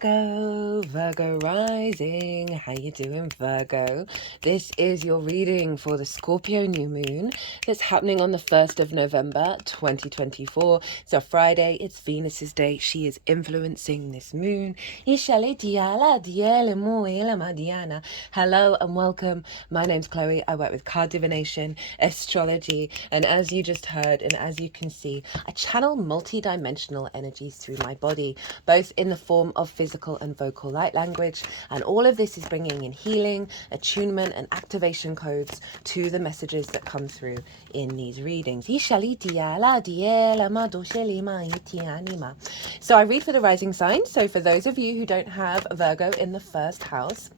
Virgo rising. How you doing, Virgo? This is your reading for the Scorpio new moon that's happening on the 1st of November 2024. It's a Friday. It's Venus's day. She is influencing this moon. Hello and welcome. My name's Chloe. I work with card divination, astrology, and as you just heard and as you can see, I channel multi-dimensional energies through my body, both in the form of physical and vocal light language, and all of this is bringing in healing, attunement and activation codes to the messages that come through in these readings. So I read for the rising sign. So for those of you who don't have Virgo in the first house,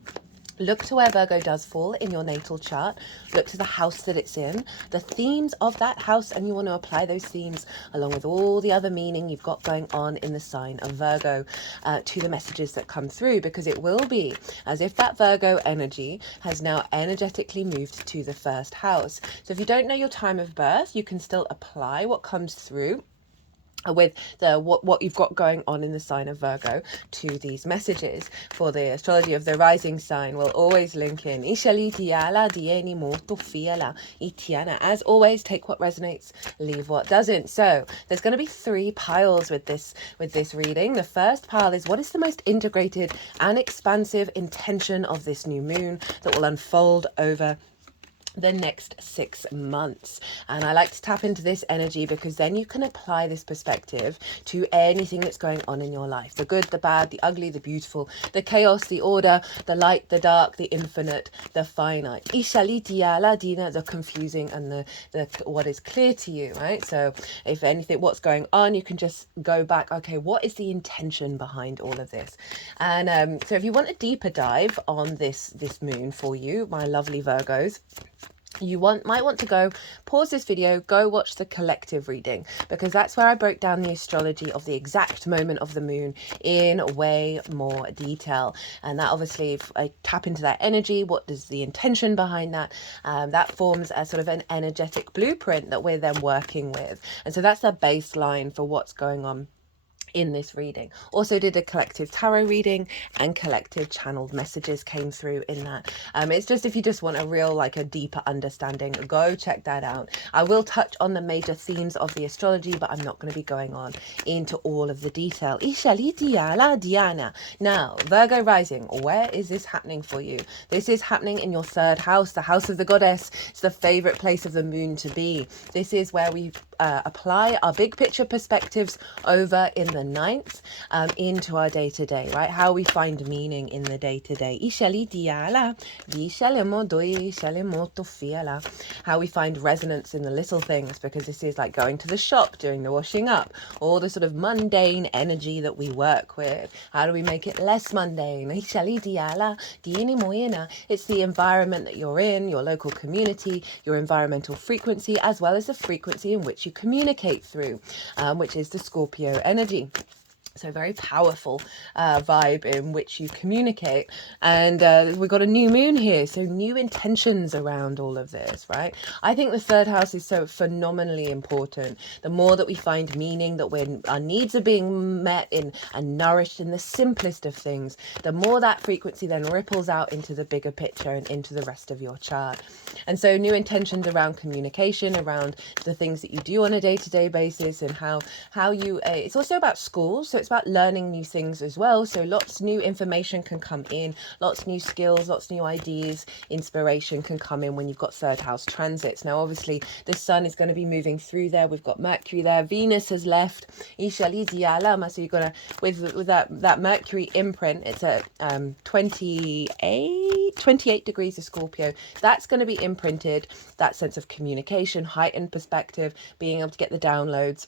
look to where Virgo does fall in your natal chart. Look to the house that it's in, the themes of that house, and you want to apply those themes along with all the other meaning you've got going on in the sign of Virgo to the messages that come through, because it will be as if that Virgo energy has now energetically moved to the first house. So if you don't know your time of birth, you can still apply what comes through with the what you've got going on in the sign of Virgo to these messages. For the astrology of the rising sign, we'll always link in as always. Take what resonates, leave what doesn't. So there's going to be 3 piles with this reading. The first pile is, what is the most integrated and expansive intention of this new moon that will unfold over the next 6 months? And I like to tap into this energy because then you can apply this perspective to anything that's going on in your life: the good, the bad, the ugly, the beautiful, the chaos, the order, the light, the dark, the infinite, the finite, the confusing, and the what is clear to you, right? So if anything, what's going on, you can just go back, okay, what is the intention behind all of this? And so if you want a deeper dive on this moon for you, my lovely Virgos, you might want to go pause this video, go watch the collective reading, because that's where I broke down the astrology of the exact moment of the moon in way more detail. And that obviously, if I tap into that energy, what is the intention behind that? That forms a sort of an energetic blueprint that we're then working with. And so that's the baseline for what's going on in this reading. Also did a collective tarot reading, and collective channeled messages came through in that. It's just, if you just want a real, like a deeper understanding, go check that out. I will touch on the major themes of the astrology, but I'm not going to be going on into all of the detail. Now, Virgo rising, where is this happening for you? This is happening in your 3rd house, the house of the goddess. It's the favorite place of the moon to be. This is where we apply our big picture perspectives over in the 9th into our day-to-day, right? How we find meaning in the day-to-day. How we find resonance in the little things, because this is like going to the shop, doing the washing up, all the sort of mundane energy that we work with. How do we make it less mundane? It's the environment that you're in, your local community, your environmental frequency, as well as the frequency in which you communicate through, which is the Scorpio energy. So very powerful vibe in which you communicate. And we've got a new moon here, so new intentions around all of this, right? I think the 3rd house is so phenomenally important. The more that we find meaning, that when our needs are being met in and nourished in the simplest of things, the more that frequency then ripples out into the bigger picture and into the rest of your chart. And so new intentions around communication, around the things that you do on a day-to-day basis, and how you it's also about schools. So it's about learning new things as well. So lots new information can come in, lots new skills, lots new ideas, inspiration can come in when you've got 3rd house transits. Now obviously the sun is going to be moving through there. We've got Mercury there, Venus has left. So you're gonna, with that Mercury imprint, it's at 28 degrees of Scorpio. That's going to be imprinted, that sense of communication, heightened perspective, being able to get the downloads,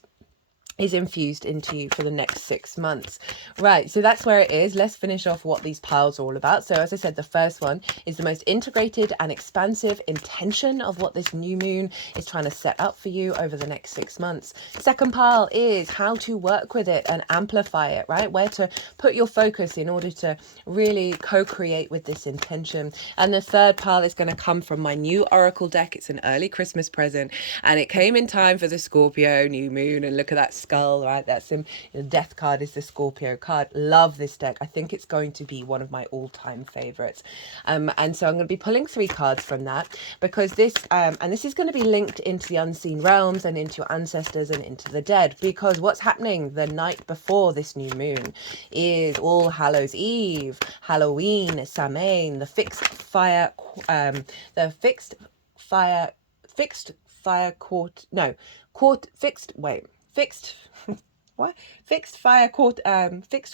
is infused into you for the next 6 months. Right, so that's where it is. Let's finish off what these piles are all about. So as I said, the first one is the most integrated and expansive intention of what this new moon is trying to set up for you over the next 6 months. Second pile is how to work with it and amplify it, right? Where to put your focus in order to really co-create with this intention. And the third pile is going to come from my new Oracle deck. It's an early Christmas present, and it came in time for the Scorpio new moon, and look at that skull, right? That's him. The death card is the Scorpio card. Love this deck. I think it's going to be one of my all-time favorites. And so I'm going to be pulling 3 cards from that, because this, and this is going to be linked into the unseen realms and into your ancestors and into the dead, because what's happening the night before this new moon is All Hallows Eve, Halloween, Samhain, the fixed fire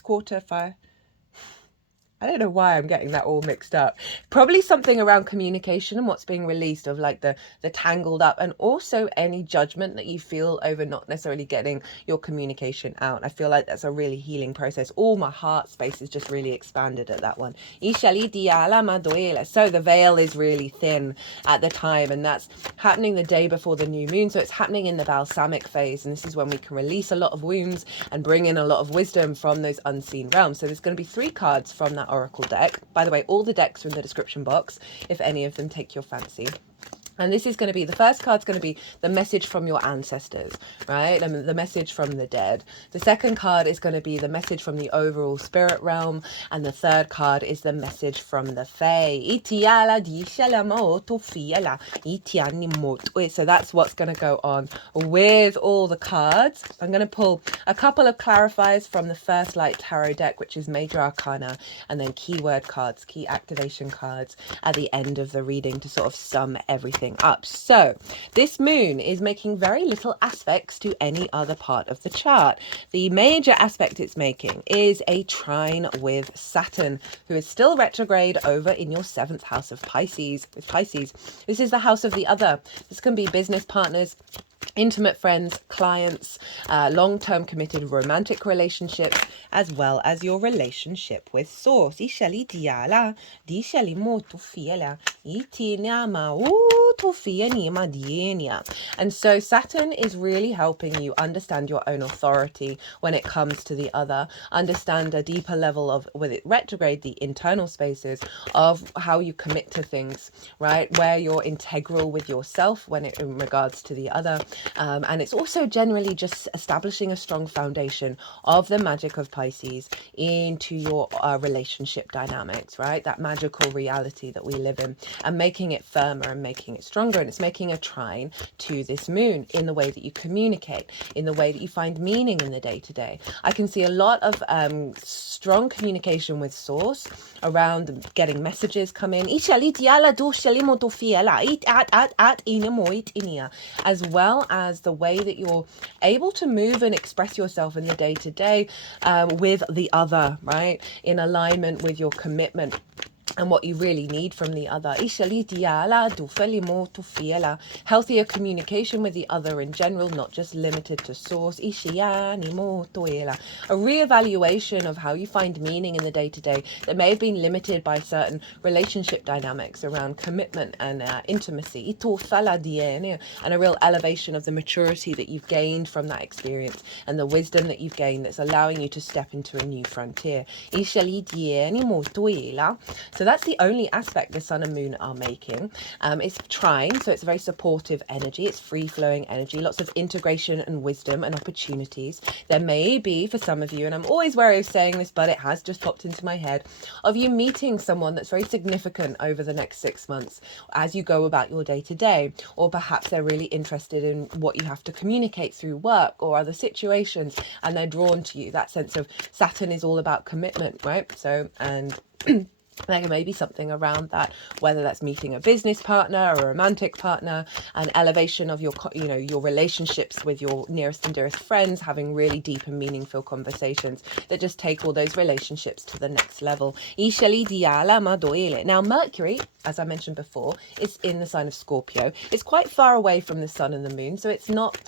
quarter fire. I don't know why I'm getting that all mixed up. Probably something around communication and what's being released of like the tangled up, and also any judgment that you feel over not necessarily getting your communication out. I feel like that's a really healing process. All my heart space is just really expanded at that one. So the veil is really thin at the time, and that's happening the day before the new moon. So it's happening in the balsamic phase, and this is when we can release a lot of wounds and bring in a lot of wisdom from those unseen realms. So there's going to be 3 cards from that oracle deck. By the way, all the decks are in the description box if any of them take your fancy. And this is going to be, the first card's going to be the message from your ancestors, right? And the message from the dead. The second card is going to be the message from the overall spirit realm. And the third card is the message from the Fae. So that's what's going to go on with all the cards. I'm going to pull a couple of clarifiers from the First Light Tarot deck, which is Major Arcana, and then keyword cards, key activation cards at the end of the reading to sort of sum everything up. So this moon is making very little aspects to any other part of the chart. The major aspect it's making is a trine with Saturn, who is still retrograde over in your 7th house of Pisces. With Pisces, this is the house of the other. This can be business partners, intimate friends, clients, long-term committed romantic relationships, as well as your relationship with Source. And so Saturn is really helping you understand your own authority when it comes to the other, understand a deeper level of, with it retrograde, the internal spaces of how you commit to things, right? Where you're integral with yourself when it in regards to the other. And it's also generally just establishing a strong foundation of the magic of Pisces into your relationship dynamics, right? That magical reality that we live in, and making it firmer and making it stronger. And it's making a trine to this moon in the way that you communicate, in the way that you find meaning in the day-to-day. I can see a lot of strong communication with Source around getting messages come in, as well as the way that you're able to move and express yourself in the day-to-day with the other, right? In alignment with your commitment and what you really need from the other. Healthier communication with the other in general, not just limited to Source. A reevaluation of how you find meaning in the day-to-day that may have been limited by certain relationship dynamics around commitment and intimacy. And a real elevation of the maturity that you've gained from that experience and the wisdom that you've gained that's allowing you to step into a new frontier. So that's the only aspect the Sun and Moon are making. It's trine, so it's a very supportive energy. It's free-flowing energy, lots of integration and wisdom and opportunities. There may be, for some of you, and I'm always wary of saying this, but it has just popped into my head, of you meeting someone that's very significant over the next 6 months as you go about your day-to-day. Or perhaps they're really interested in what you have to communicate through work or other situations, and they're drawn to you. That sense of Saturn is all about commitment, right? So, and there may be something around that, whether that's meeting a business partner or a romantic partner, an elevation of your, your relationships with your nearest and dearest friends, having really deep and meaningful conversations that just take all those relationships to the next level. Now, Mercury, as I mentioned before, is in the sign of Scorpio. It's quite far away from the Sun and the Moon, so it's not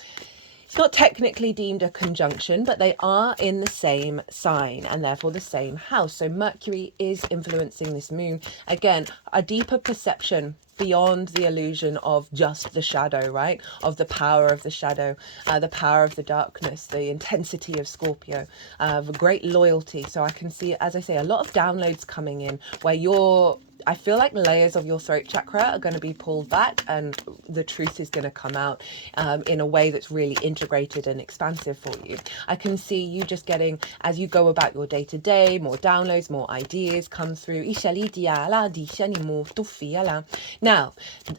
technically deemed a conjunction, but they are in the same sign and therefore the same house. So Mercury is influencing this moon. Again, a deeper perception beyond the illusion of just the shadow, right? Of the power of the shadow, the power of the darkness, the intensity of Scorpio, great loyalty. So I can see, as I say, a lot of downloads coming in where you're I feel like layers of your throat chakra are going to be pulled back, and the truth is going to come out in a way that's really integrated and expansive for you. I can see you just getting, as you go about your day to day, more downloads, more ideas come through. Now,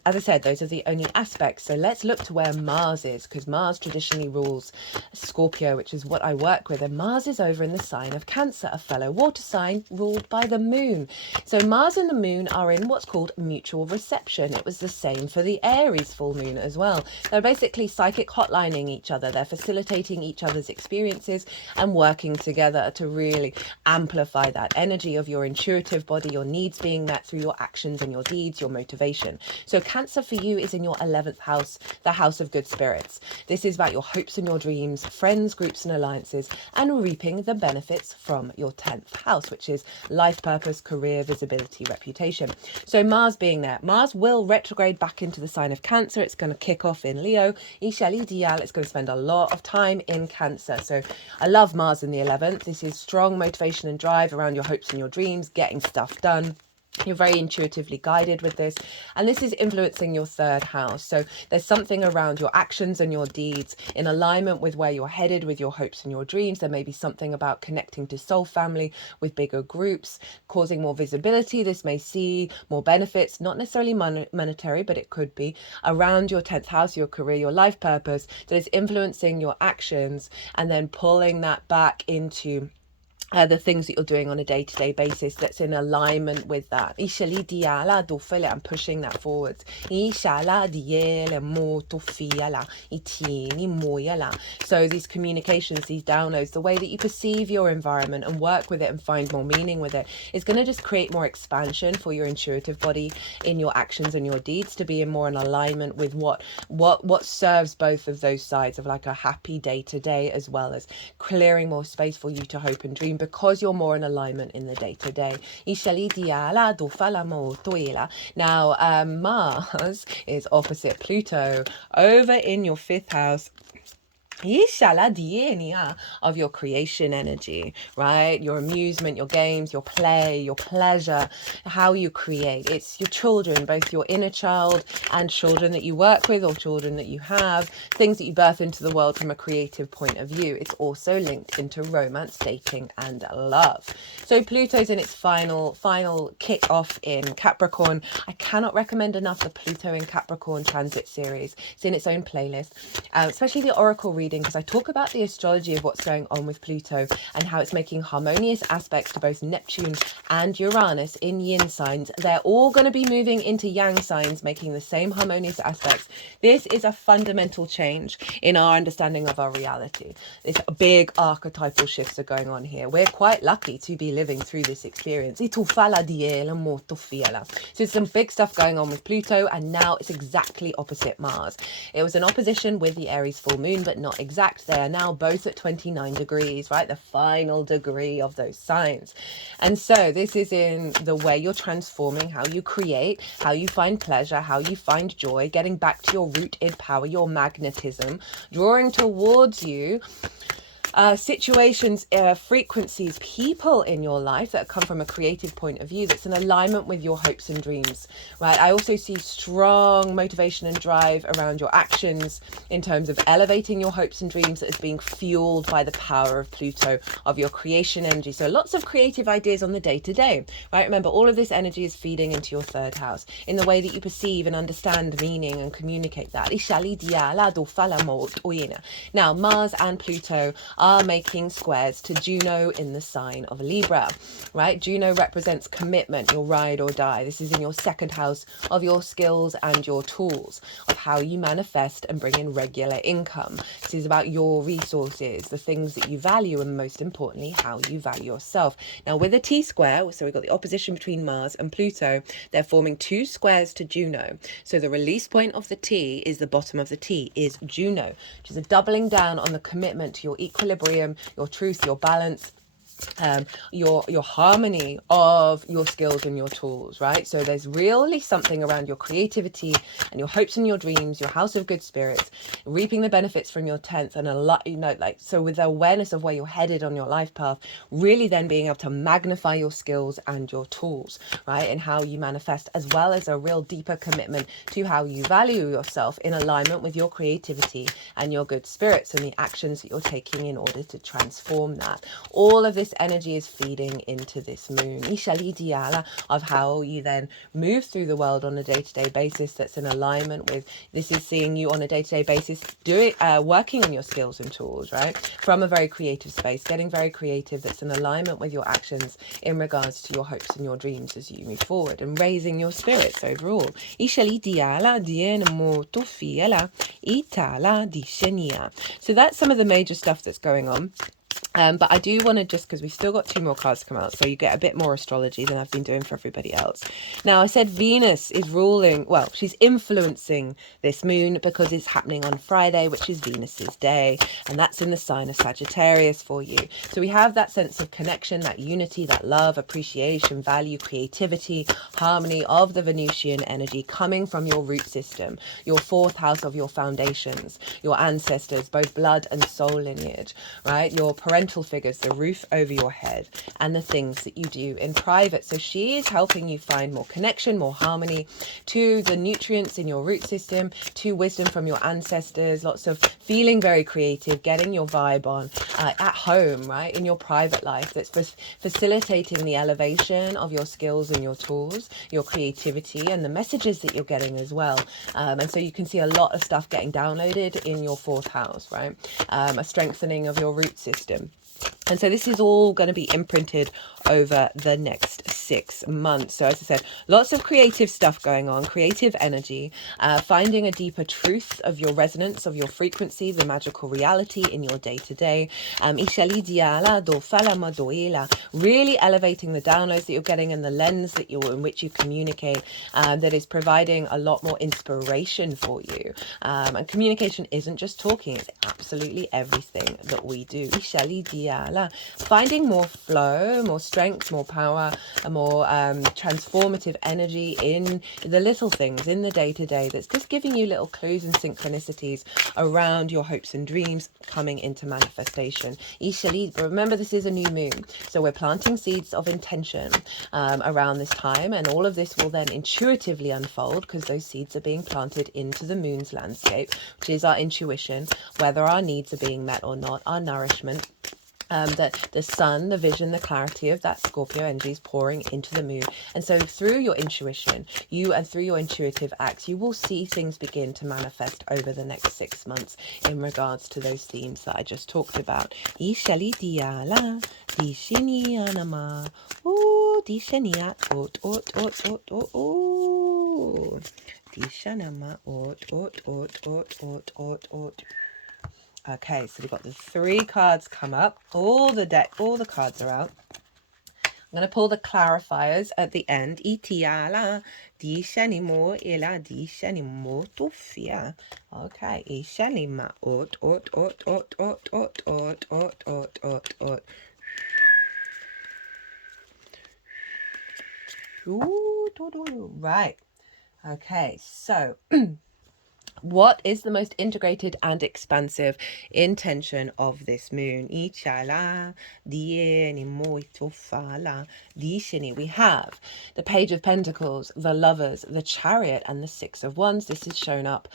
as I said, those are the only aspects. So let's look to where Mars is, because Mars traditionally rules Scorpio, which is what I work with. And Mars is over in the sign of Cancer, a fellow water sign ruled by the moon. So Mars and the moon are in what's called mutual reception. It was the same for the Aries full moon as well. They're basically psychic hotlining each other. They're facilitating each other's experiences and working together to really amplify that energy of your intuitive body, your needs being met through your actions and your deeds, your motivation. So Cancer for you is in your 11th house, the house of good spirits. This is about your hopes and your dreams, friends, groups and alliances, and reaping the benefits from your 10th house, which is life purpose, career, visibility, reputation. So Mars being there, Mars will retrograde back into the sign of Cancer. It's going to kick off in Leo. It's going to spend a lot of time in Cancer. So I love Mars in the 11th. This is strong motivation and drive around your hopes and your dreams, getting stuff done. You're very intuitively guided with this, and this is influencing your 3rd house. So there's something around your actions and your deeds in alignment with where you're headed with your hopes and your dreams. There may be something about connecting to soul family with bigger groups, causing more visibility. This may see more benefits, not necessarily monetary, but it could be around your 10th house, your career, your life purpose, that is influencing your actions and then pulling that back into the things that you're doing on a day-to-day basis that's in alignment with that. I'm pushing that forwards. So these communications, these downloads, the way that you perceive your environment and work with it and find more meaning with it is going to just create more expansion for your intuitive body in your actions and your deeds to be in more in alignment with what serves both of those sides of like a happy day-to-day, as well as clearing more space for you to hope and dream, because you're more in alignment in the day-to-day. Now, Mars is opposite Pluto over in your 5th house of your creation energy, right? Your amusement, your games, your play, your pleasure, how you create. It's your children, both your inner child and children that you work with or children that you have, things that you birth into the world from a creative point of view. It's also linked into romance, dating and love. So Pluto's in its final kick off in Capricorn. I cannot recommend enough the Pluto in Capricorn transit series. It's in its own playlist, especially the oracle reading, because I talk about the astrology of what's going on with Pluto and how it's making harmonious aspects to both Neptune and Uranus in yin signs. They're all going to be moving into yang signs, making the same harmonious aspects. This is a fundamental change in our understanding of our reality. These big archetypal shifts are going on here. We're quite lucky to be living through this experience. So there's some big stuff going on with Pluto, and now it's exactly opposite Mars. It was an opposition with the Aries full moon, but not exact. They are now both at 29 degrees, right? The final degree of those signs. And so this is in the way you're transforming how you create, how you find pleasure, how you find joy, getting back to your rooted power, your magnetism, drawing towards you situations, frequencies, people in your life that come from a creative point of view that's in alignment with your hopes and dreams, right? I also see strong motivation and drive around your actions in terms of elevating your hopes and dreams that is being fueled by the power of Pluto, of your creation energy. So lots of creative ideas on the day-to-day, right? Remember, all of this energy is feeding into your 3rd house in the way that you perceive and understand meaning and communicate that. Now, Mars and Pluto are making squares to Juno in the sign of Libra, right? Juno represents commitment, your ride or die. This is in your 2nd house of your skills and your tools, of how you manifest and bring in regular income. This is about your resources, the things that you value, and most importantly, how you value yourself. Now, with a T-square, so we've got the opposition between Mars and Pluto, they're forming 2 squares to Juno. So the release point of the T is the bottom of the T, is Juno, which is a doubling down on the commitment to your equilibrium, your truth, your balance, your harmony of your skills and your tools, right? So there's really something around your creativity and your hopes and your dreams, your house of good spirits, reaping the benefits from your 10th, and a lot, you know, like, so with the awareness of where you're headed on your life path, really then being able to magnify your skills and your tools, right? And how you manifest, as well as a real deeper commitment to how you value yourself in alignment with your creativity and your good spirits and the actions that you're taking in order to transform that. All of this energy is feeding into this moon, of how you then move through the world on a day-to-day basis that's in alignment with, this is seeing you on a day-to-day basis working on your skills and tools, right? From a very creative space, getting very creative, that's in alignment with your actions in regards to your hopes and your dreams as you move forward, and raising your spirits overall. So that's some of the major stuff that's going on. But I do want to, just because we've still got 2 more cards to come out, so you get a bit more astrology than I've been doing for everybody else. Now, I said Venus is ruling, well, she's influencing this moon because it's happening on Friday, which is Venus's day, and that's in the sign of Sagittarius for you. So we have that sense of connection, that unity, that love, appreciation, value, creativity, harmony of the Venusian energy coming from your root system, your 4th house of your foundations, your ancestors, both blood and soul lineage, right? Your parental figures, the roof over your head, and the things that you do in private. So she is helping you find more connection, more harmony to the nutrients in your root system, to wisdom from your ancestors, lots of feeling very creative, getting your vibe on at home, right, in your private life. That's facilitating the elevation of your skills and your tools, your creativity, and the messages that you're getting as well. And so you can see a lot of stuff getting downloaded in your 4th house, right? A strengthening of your root system. And so this is all going to be imprinted over the next 6 months. So as I said, lots of creative stuff going on, creative energy, finding a deeper truth of your resonance, of your frequency, the magical reality in your day-to-day. Really elevating the downloads that you're getting and the lens that you're in which you communicate, that is providing a lot more inspiration for you. And communication isn't just talking, it's absolutely everything that we do. Finding more flow, more strength, more power, a more transformative energy in the little things, in the day-to-day, that's just giving you little clues and synchronicities around your hopes and dreams coming into manifestation. But remember, this is a new moon, so we're planting seeds of intention around this time, and all of this will then intuitively unfold because those seeds are being planted into the moon's landscape, which is our intuition, whether our needs are being met or not, our nourishment. The sun, the vision, the clarity of that Scorpio energy is pouring into the moon. And so through your intuition, and through your intuitive acts, you will see things begin to manifest over the next 6 months in regards to those themes that I just talked about. Okay, so we've got the 3 cards come up. All the cards are out. I'm going to pull the clarifiers at the end. Okay. Right. Okay, so what is the most integrated and expansive intention of this moon? We have the Page of Pentacles, the Lovers, the Chariot, and the 6 of Wands. This is shown up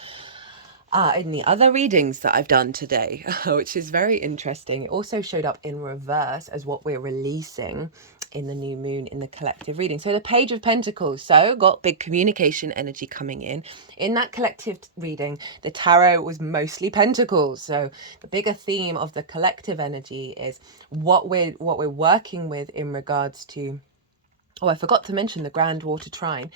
in the other readings that I've done today, which is very interesting. It also showed up in reverse as what we're releasing in the new moon in the collective reading. So the Page of Pentacles, so got big communication energy coming in that collective reading. The tarot was mostly pentacles, so the bigger theme of the collective energy is what we're working with in regards to, oh, I forgot to mention the Grand Water Trine.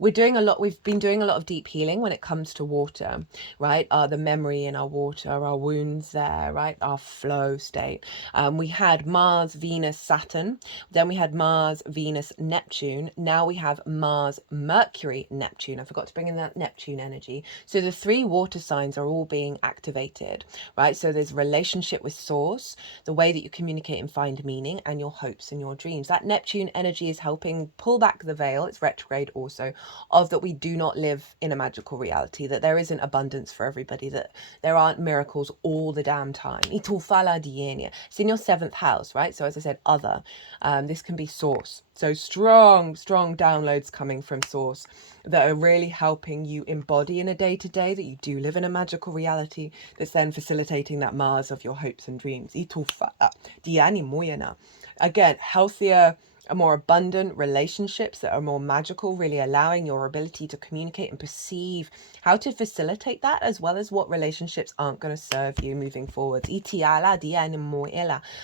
we're doing a lot, we've been doing a lot of deep healing when it comes to water, right? The memory in our water, our wounds there, right? Our flow state. We had Mars, Venus, Saturn. Then we had Mars, Venus, Neptune. Now we have Mars, Mercury, Neptune. I forgot to bring in that Neptune energy. So the three water signs are all being activated, right? So there's relationship with source, the way that you communicate and find meaning, and your hopes and your dreams. That Neptune energy is helping pull back the veil. It's retrograde also, of that we do not live in a magical reality, that there isn't abundance for everybody, that there aren't miracles all the damn time. It's in your seventh house, right? So as I said, other. This can be source. So strong downloads coming from source that are really helping you embody in a day-to-day that you do live in a magical reality, that's then facilitating that Mars of your hopes and dreams. Again, healthier, more abundant relationships that are more magical, really allowing your ability to communicate and perceive how to facilitate that, as well as what relationships aren't going to serve you moving forward.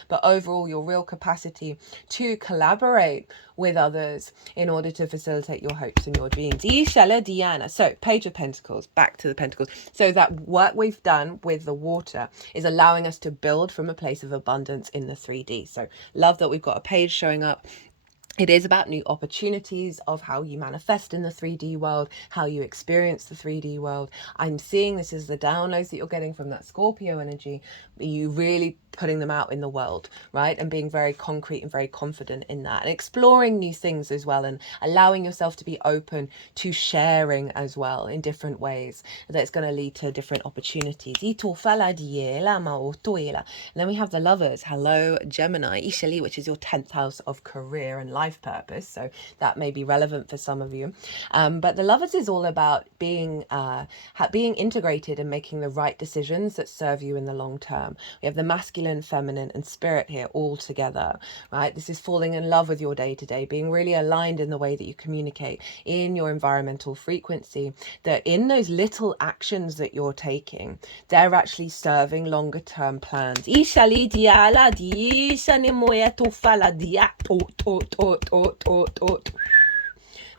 But overall, your real capacity to collaborate with others in order to facilitate your hopes and your dreams. So Page of Pentacles, back to the Pentacles. So that work we've done with the water is allowing us to build from a place of abundance in the 3D. So love that we've got a page showing up. It is about new opportunities of how you manifest in the 3D world, how you experience the 3D world. I'm seeing this is the downloads that you're getting from that Scorpio energy. You really putting them out in the world, right? And being very concrete and very confident in that. And exploring new things as well, and allowing yourself to be open to sharing as well in different ways. That's going to lead to different opportunities. And then we have the Lovers. Hello, Gemini. Ishali, which is your 10th house of career and life purpose, so that may be relevant for some of you, but the Lovers is all about being integrated and making the right decisions that serve you in the long term. We have the masculine, feminine and spirit here all together, right? This is falling in love with your day-to-day, being really aligned in the way that you communicate, in your environmental frequency, that in those little actions that you're taking, they're actually serving longer term plans.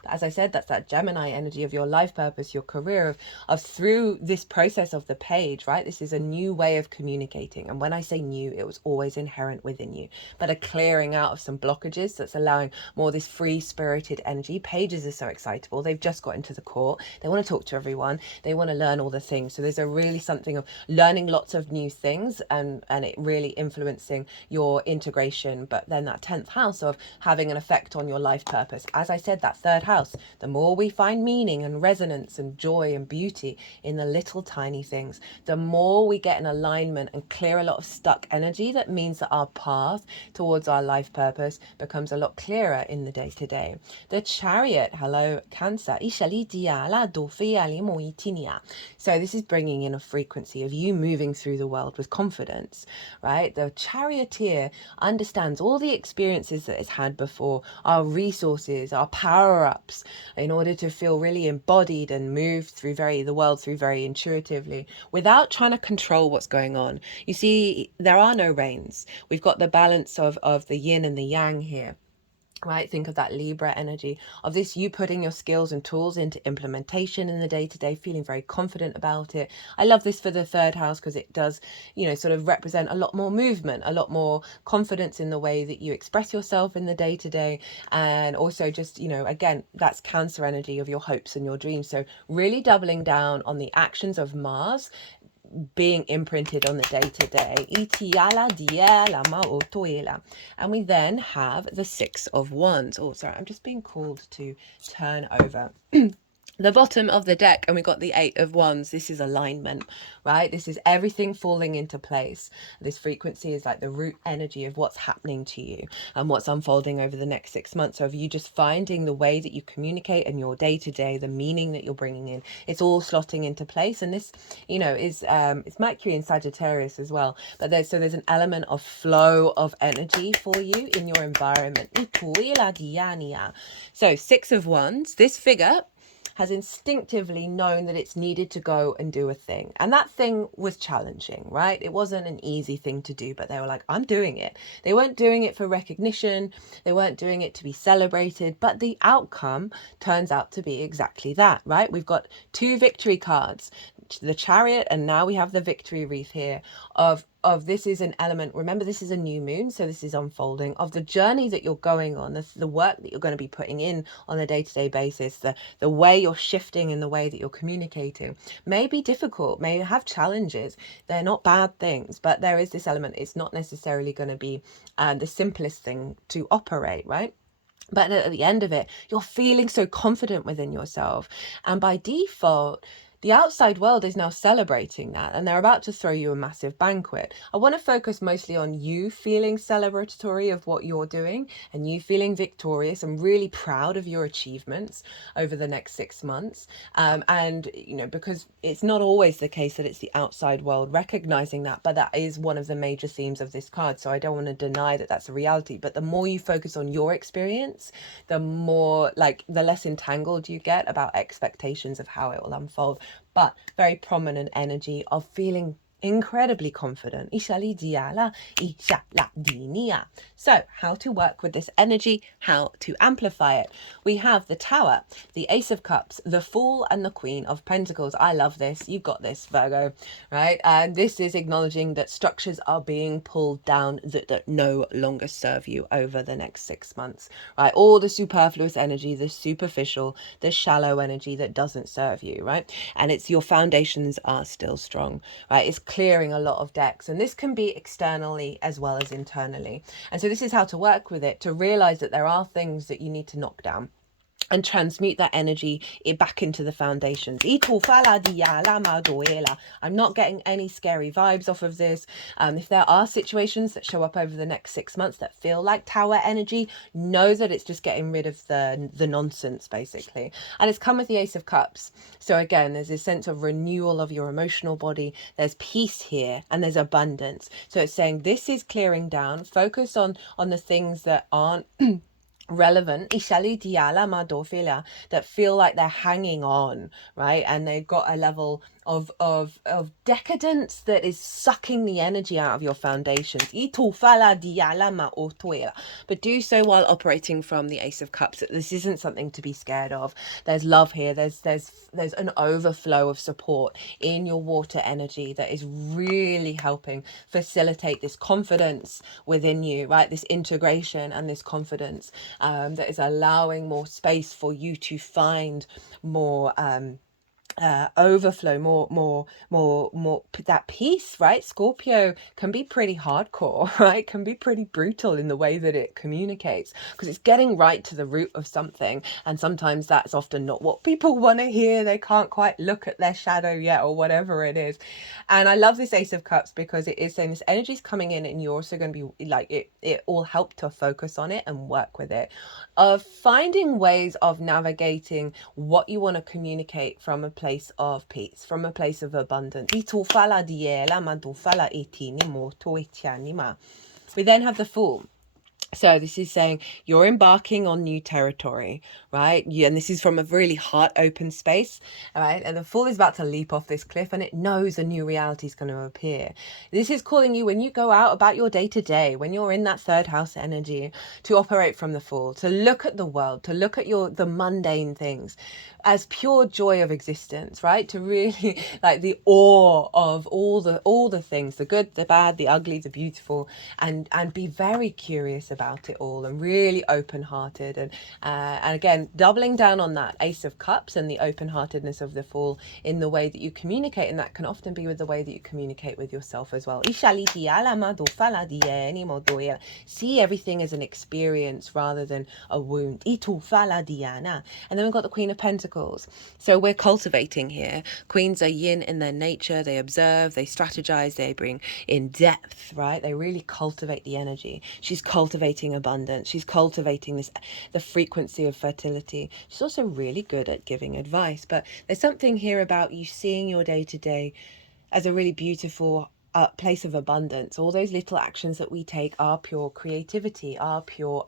As I said, that's that Gemini energy of your life purpose, your career, of through this process of the page, right? This is a new way of communicating. And when I say new, it was always inherent within you, but a clearing out of some blockages that's allowing more this free spirited energy. Pages are so excitable. They've just got into the court. They want to talk to everyone. They want to learn all the things. So there's a really something of learning lots of new things, and it really influencing your integration. But then that 10th house of having an effect on your life purpose. As I said, that third house, the more we find meaning and resonance and joy and beauty in the little tiny things, the more we get in alignment and clear a lot of stuck energy. That means that our path towards our life purpose becomes a lot clearer in the day-to-day. The Chariot, hello Cancer. So this is bringing in a frequency of you moving through the world with confidence, right? The Charioteer understands all the experiences that it's had before, our resources, our power-ups, in order to feel really embodied and move through the world through very intuitively, without trying to control what's going on. You see, there are no reins. We've got the balance of the yin and the yang here. Right, think of that Libra energy of this, you putting your skills and tools into implementation in the day-to-day, feeling very confident about it. I love this for the third house because it does, sort of represent a lot more movement, a lot more confidence in the way that you express yourself in the day-to-day, and also just, again, that's Cancer energy of your hopes and your dreams. So really doubling down on the actions of Mars being imprinted on the day-to-day. And we then have the Six of Wands. Oh, sorry, I'm just being called to turn over the bottom of the deck, and we got the Eight of Wands. This is alignment, right? This is everything falling into place. This frequency is like the root energy of what's happening to you and what's unfolding over the next 6 months. So of you just finding the way that you communicate and your day-to-day, the meaning that you're bringing in, it's all slotting into place. And this, is it's Mercury in Sagittarius as well. But there's an element of flow of energy for you in your environment. So Six of Wands, this figure has instinctively known that it's needed to go and do a thing. And that thing was challenging, right? It wasn't an easy thing to do, but they were like, I'm doing it. They weren't doing it for recognition. They weren't doing it to be celebrated, but the outcome turns out to be exactly that, right? We've got 2 victory cards, the Chariot, and now we have the victory wreath here of this is an element. Remember, this is a new moon, so this is unfolding of the journey that you're going on, the work that you're going to be putting in on a day-to-day basis, the way you're shifting in the way that you're communicating may be difficult, may have challenges. They're not bad things, but there is this element. It's not necessarily going to be the simplest thing to operate, right? But at the end of it, you're feeling so confident within yourself. And by default, the outside world is now celebrating that, and they're about to throw you a massive banquet. I want to focus mostly on you feeling celebratory of what you're doing and you feeling victorious and really proud of your achievements over the next 6 months. And, you know, because it's not always the case that it's the outside world recognizing that, but that is one of the major themes of this card. So I don't want to deny that that's a reality, but the more you focus on your experience, the more, like, the less entangled you get about expectations of how it will unfold. But very prominent energy of feeling incredibly confident. So how to work with this energy, how to amplify it. We have the Tower, the Ace of Cups, the Fool, and the Queen of Pentacles. I love this. You've got this, Virgo, right? And this is acknowledging that structures are being pulled down that no longer serve you over the next 6 months, right? All the superfluous energy, the superficial, the shallow energy that doesn't serve you, right? And it's your foundations are still strong, right? It's clearing a lot of decks, and this can be externally as well as internally. And so this is how to work with it, to realize that there are things that you need to knock down and transmute that energy back into the foundations. I'm not getting any scary vibes off of this. If there are situations that show up over the next 6 months that feel like Tower energy, know that it's just getting rid of the nonsense, basically. And it's come with the Ace of Cups. So again, there's this sense of renewal of your emotional body. There's peace here and there's abundance. So it's saying this is clearing down. Focus on the things that aren't relevant that feel like they're hanging on, right? And they've got a level of decadence that is sucking the energy out of your foundations. But do so while operating from the Ace of Cups. This isn't something to be scared of. There's love here. There's an overflow of support in your water energy that is really helping facilitate this confidence within you, right? This integration and this confidence that is allowing more space for you to find more overflow, more that peace, right? Scorpio can be pretty hardcore, right? Can be pretty brutal in the way that it communicates, because it's getting right to the root of something, and sometimes that's often not what people want to hear. They can't quite look at their shadow yet, or whatever it is. And I love this Ace of Cups because it is saying this energy is coming in, and you're also going to be like, it will help to focus on it and work with it, of finding ways of navigating what you want to communicate from a place of peace, from a place of abundance. We then have the Fool. So this is saying you're embarking on new territory, right? And this is from a really heart open space, all right? And the Fool is about to leap off this cliff, and it knows a new reality is going to appear. This is calling you, when you go out about your day to day, when you're in that 3rd house energy, to operate from the Fool, to look at the world, to look at the mundane things as pure joy of existence, right? To really like the awe of all the things, the good, the bad, the ugly, the beautiful, and be very curious about it all, and really open-hearted, and again doubling down on that Ace of Cups and the open-heartedness of the Fool in the way that you communicate, and that can often be with the way that you communicate with yourself as well. See everything as an experience rather than a wound. And then we've got the Queen of Pentacles. So we're cultivating here. Queens are yin in their nature. They observe, they strategize, they bring in depth, right? They really cultivate the energy. She's cultivating abundance. She's cultivating the frequency of fertility. She's also really good at giving advice. But there's something here about you seeing your day to day as a really beautiful place of abundance. All those little actions that we take are pure creativity, are pure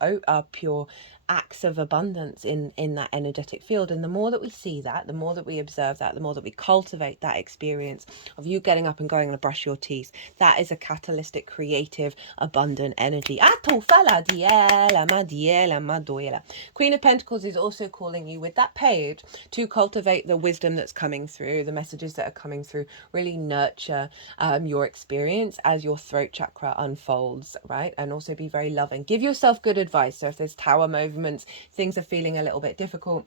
acts of abundance in that energetic field. And the more that we see that, the more that we observe that, the more that we cultivate that experience of you getting up and going to brush your teeth, that is a catalytic, creative, abundant energy. Queen of Pentacles is also calling you with that page to cultivate the wisdom that's coming through, the messages that are coming through. Really nurture your experience as your throat chakra unfolds, right? And also be very loving. Give yourself good advice. So if there's tower movements, things are feeling a little bit difficult,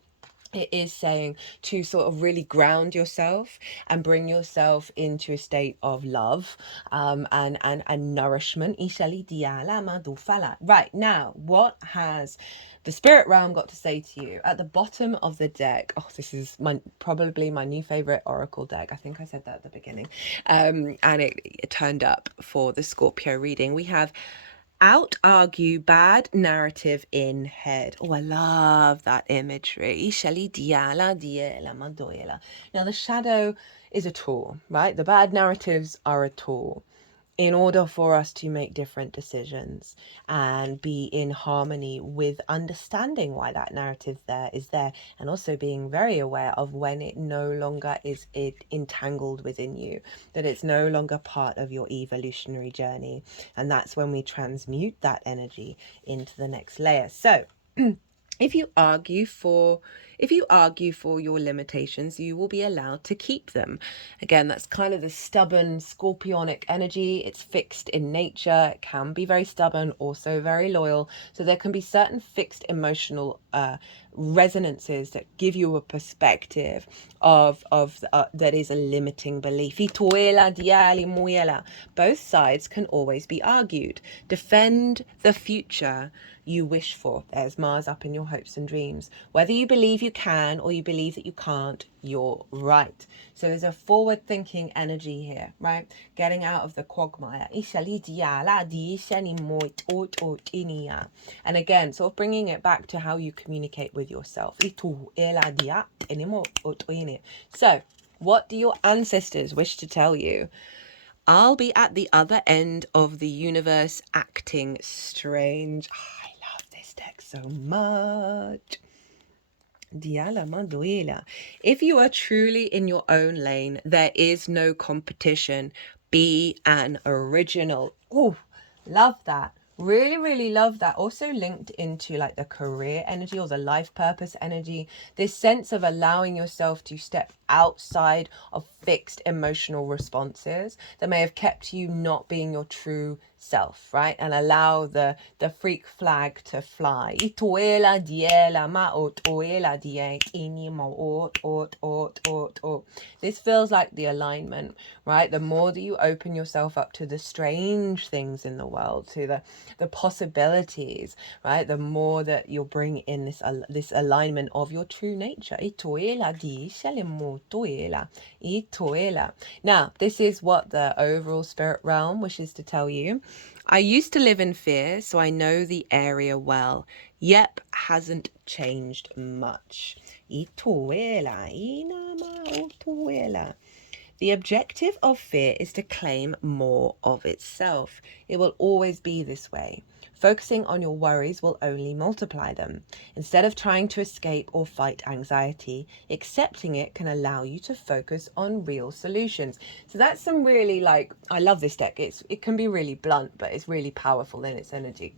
it is saying to sort of really ground yourself and bring yourself into a state of love and nourishment. Right, now, what has the spirit realm got to say to you? At the bottom of the deck, oh, this is probably my new favorite oracle deck. I think I said that at the beginning. And it turned up for the Scorpio reading. We have out argue bad narrative in head. Oh, I love that imagery. Now the shadow is a tool, right? The bad narratives are a tool in order for us to make different decisions and be in harmony with understanding why that narrative is there, and also being very aware of when it no longer is entangled within you, that it's no longer part of your evolutionary journey. And that's when we transmute that energy into the next layer. So if you argue for your limitations, you will be allowed to keep them. Again, that's kind of the stubborn scorpionic energy. It's fixed in nature. It can be very stubborn, also very loyal. So there can be certain fixed emotional resonances that give you a perspective of that is a limiting belief. Both sides can always be argued. Defend the future you wish for. There's Mars up in your hopes and dreams. Whether you believe you can or you believe that you can't, you're right. So there's a forward thinking energy here, right? Getting out of the quagmire. And again, sort of bringing it back to how you communicate with yourself. So what do your ancestors wish to tell you? I'll be at the other end of the universe acting strange. I love this deck so much. If you are truly in your own lane, there is no competition. Be an original. Oh, love that. Really, really love that. Also linked into like the career energy or the life purpose energy. This sense of allowing yourself to step outside of fixed emotional responses that may have kept you not being your true self, right? And allow the freak flag to fly. This feels like the alignment, right? The more that you open yourself up to the strange things in the world, to the possibilities, right? The more that you'll bring in this alignment of your true nature. Now, this is what the overall spirit realm wishes to tell you. I used to live in fear, so I know the area well. Yep, hasn't changed much. The objective of fear is to claim more of itself. It will always be this way. Focusing on your worries will only multiply them. Instead of trying to escape or fight anxiety, accepting it can allow you to focus on real solutions. So that's some really, like, I love this deck. It can be really blunt, but it's really powerful in its energy.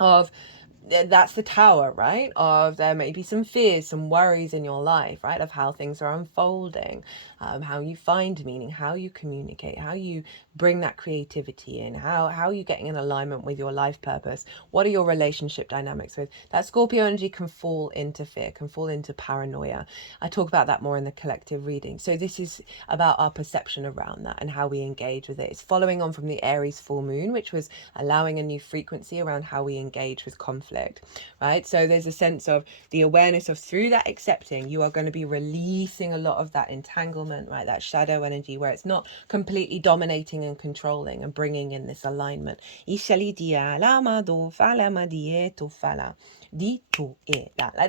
That's the tower, right? Of there may be some fears, some worries in your life, right? Of how things are unfolding, how you find meaning, how you communicate, how you bring that creativity in, how are you getting in alignment with your life purpose? What are your relationship dynamics with? That Scorpio energy can fall into fear, can fall into paranoia. I talk about that more in the collective reading. So this is about our perception around that and how we engage with it. It's following on from the Aries full moon, which was allowing a new frequency around how we engage with conflict, right? So there's a sense of the awareness of, through that accepting, you are going to be releasing a lot of that entanglement, right? That shadow energy where it's not completely dominating and controlling, and bringing in this alignment. Like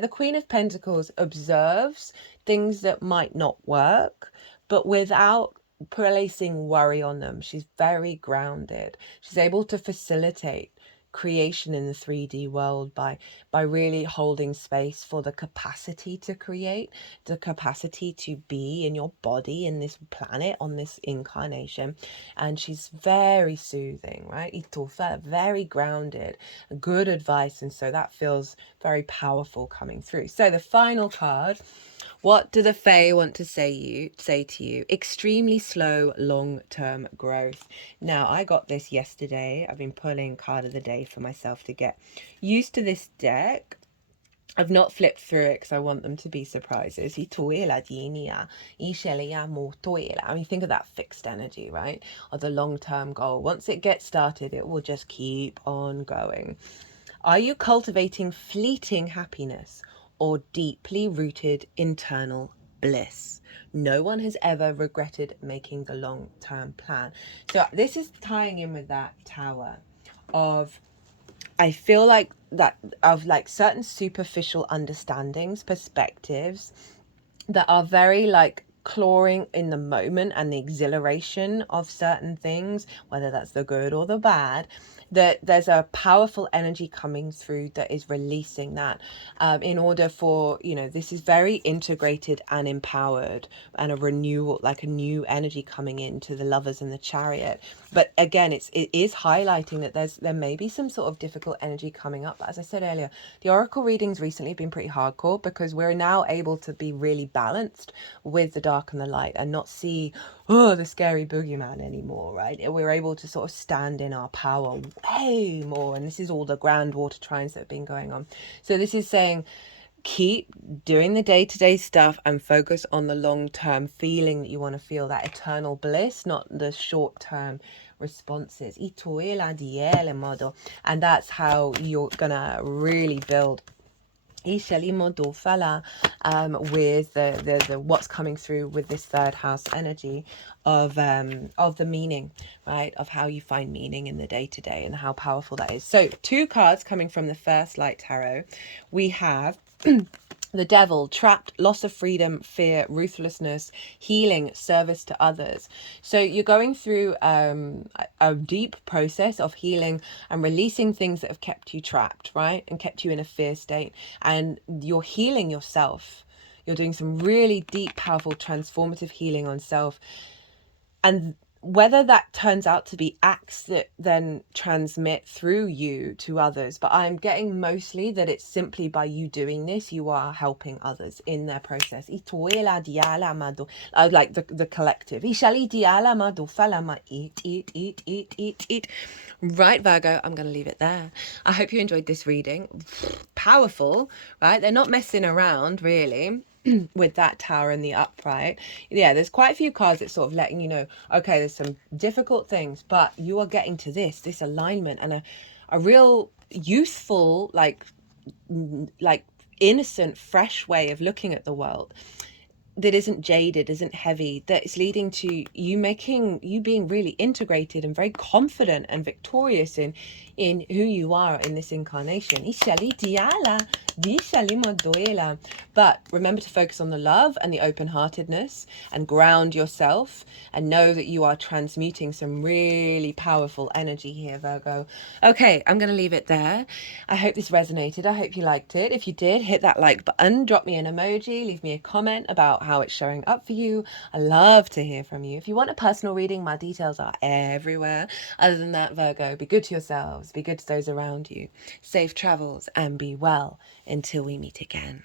the Queen of Pentacles observes things that might not work, but without placing worry on them. She's very grounded. She's able to facilitate creation in the 3D world by really holding space for the capacity to create, the capacity to be in your body, in this planet, on this incarnation. And she's very soothing, right? Itofa, very grounded, good advice. And so that feels very powerful coming through. So the final card, what do the Fae want to say to you? Extremely slow, long-term growth. Now, I got this yesterday. I've been pulling card of the day for myself to get used to this deck. I've not flipped through it because I want them to be surprises. I mean, think of that fixed energy, right? Or the long-term goal. Once it gets started, it will just keep on going. Are you cultivating fleeting happiness or deeply rooted internal bliss? No one has ever regretted making the long-term plan. So this is tying in with that tower of, I feel like that, of like certain superficial understandings, perspectives that are very like clawing in the moment and the exhilaration of certain things, whether that's the good or the bad, that there's a powerful energy coming through that is releasing that in order for, you know, this is very integrated and empowered, and a renewal, like a new energy coming into the Lovers and the Chariot. But again, it is highlighting that there may be some sort of difficult energy coming up. But as I said earlier, the oracle readings recently have been pretty hardcore because we're now able to be really balanced with the dark and the light and not see, oh, the scary boogeyman anymore, right? We're able to sort of stand in our power way more. And this is all the grand water trines that have been going on. So this is saying, keep doing the day-to-day stuff and focus on the long-term feeling that you want to feel, that eternal bliss, not the short-term responses. And that's how you're gonna really build with the what's coming through with this third house energy of the meaning, right, of how you find meaning in the day-to-day and how powerful that is. So 2 cards coming from the first light tarot. We have the Devil, trapped, loss of freedom, fear, ruthlessness, healing, service to others. So you're going through a deep process of healing and releasing things that have kept you trapped, right? And kept you in a fear state. And you're healing yourself. You're doing some really deep, powerful, transformative healing on self. And whether that turns out to be acts that then transmit through you to others, but I'm getting mostly that it's simply by you doing this, you are helping others in their process. Like the collective. Right, Virgo, I'm going to leave it there. I hope you enjoyed this reading. Powerful, right? They're not messing around, really. With that tower and the upright, yeah, there's quite a few cards that sort of letting you know, okay, there's some difficult things, but you are getting to this alignment and a real youthful, like innocent, fresh way of looking at the world that isn't jaded, isn't heavy, that is leading to you being really integrated and very confident and victorious in who you are in this incarnation. But remember to focus on the love and the open-heartedness and ground yourself and know that you are transmuting some really powerful energy here, Virgo. Okay, I'm going to leave it there. I hope this resonated. I hope you liked it. If you did, hit that like button, drop me an emoji, leave me a comment about how it's showing up for you. I love to hear from you. If you want a personal reading, my details are everywhere. Other than that, Virgo, be good to yourselves, be good to those around you. Safe travels and be well until we meet again.